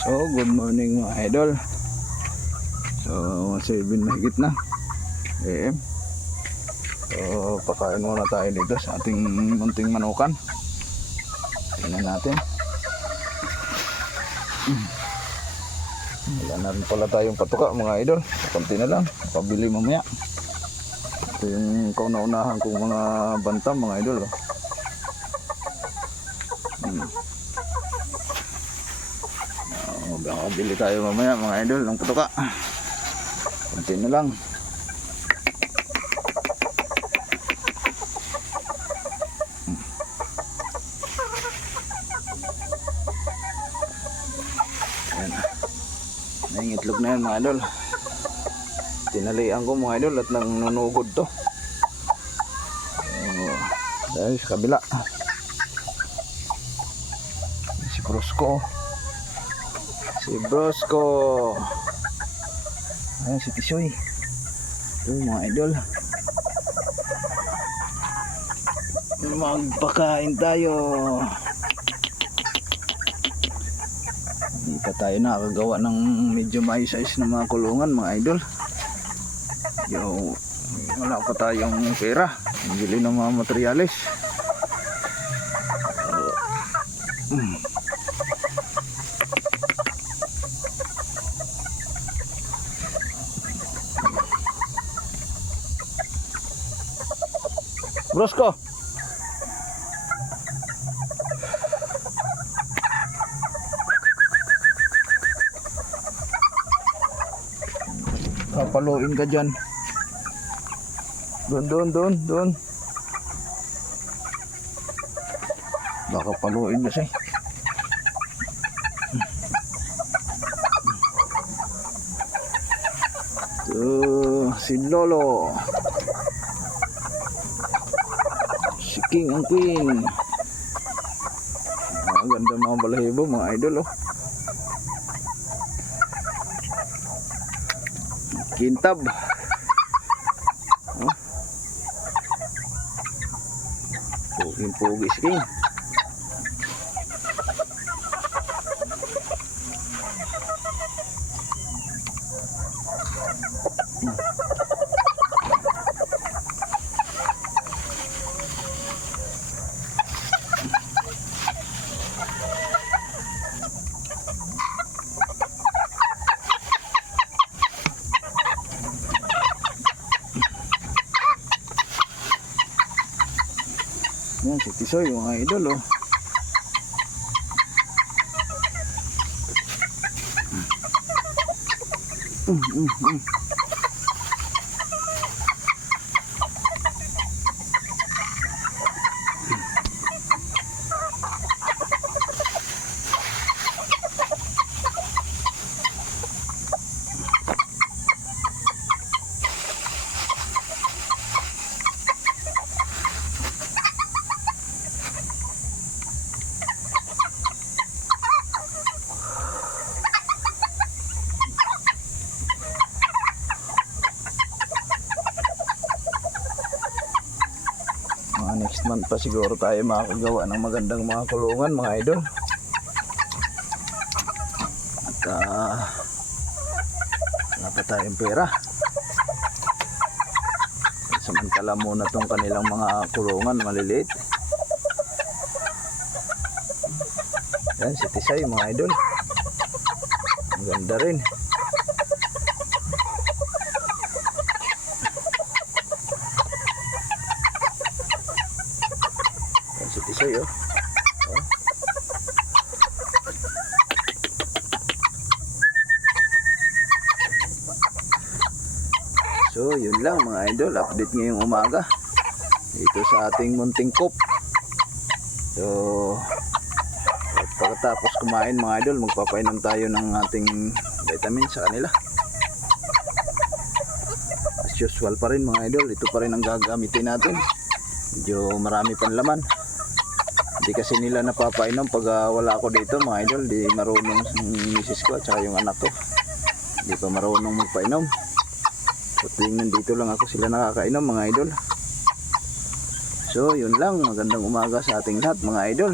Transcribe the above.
So, good morning mga idol. So, 7 mahigit na AM. So, pakain muna tayo dito sa ating munting manukan. Tingnan natin. Wala na rin pala tayong patuka mga idol. Kunti na lang, pabili mamaya. Ito yung kauna-unahan kong mga bantam mga idol. Bili tayo mamaya mga idol ng patuka. Kunti na lang. Ayan. Nangitlog na yan mga idol. Tinalian ko mga idol at nanunugod to. Dahil sa kabila si Brosco. Ayan si Tisoy. Ito mga idol. Magpakain tayo. Hindi pa tayo nakagawa ng medyo maayos-ayos na mga kulungan mga idol. Wala pa tayong pera. Bili ng mga materyales. Brosco. Papaluin ka dyan. Doon. Baka paluin na siya. Si Lolo. Si King and Queen. Ganda mga balahibo mga idol Kintab. Puging-pugi si King. Yan si Tisoy mga idol Next month pa siguro tayo makakagawa ng magandang mga kulungan mga idol. At wala pa tayong pera. Samantala muna tong kanilang mga kulungan maliliit. Yan si Tisay mga idol. Ang ganda rin. Tisoy So yun lang mga idol, update ngayong umaga dito sa ating munting coop. So pagkatapos kumain mga idol, magpapainom tayo ng ating vitamin sa kanila. As usual pa rin mga idol, ito pa rin ang gagamitin natin. Medyo marami pang laman. Hindi kasi nila napapainom pag wala ako dito mga idol. Di marunong yung misis ko at saka yung anak ko. Hindi pa marunong magpainom. So tuwing nandito lang ako sila nakakainom mga idol. So yun lang, magandang umaga sa ating lahat mga idol.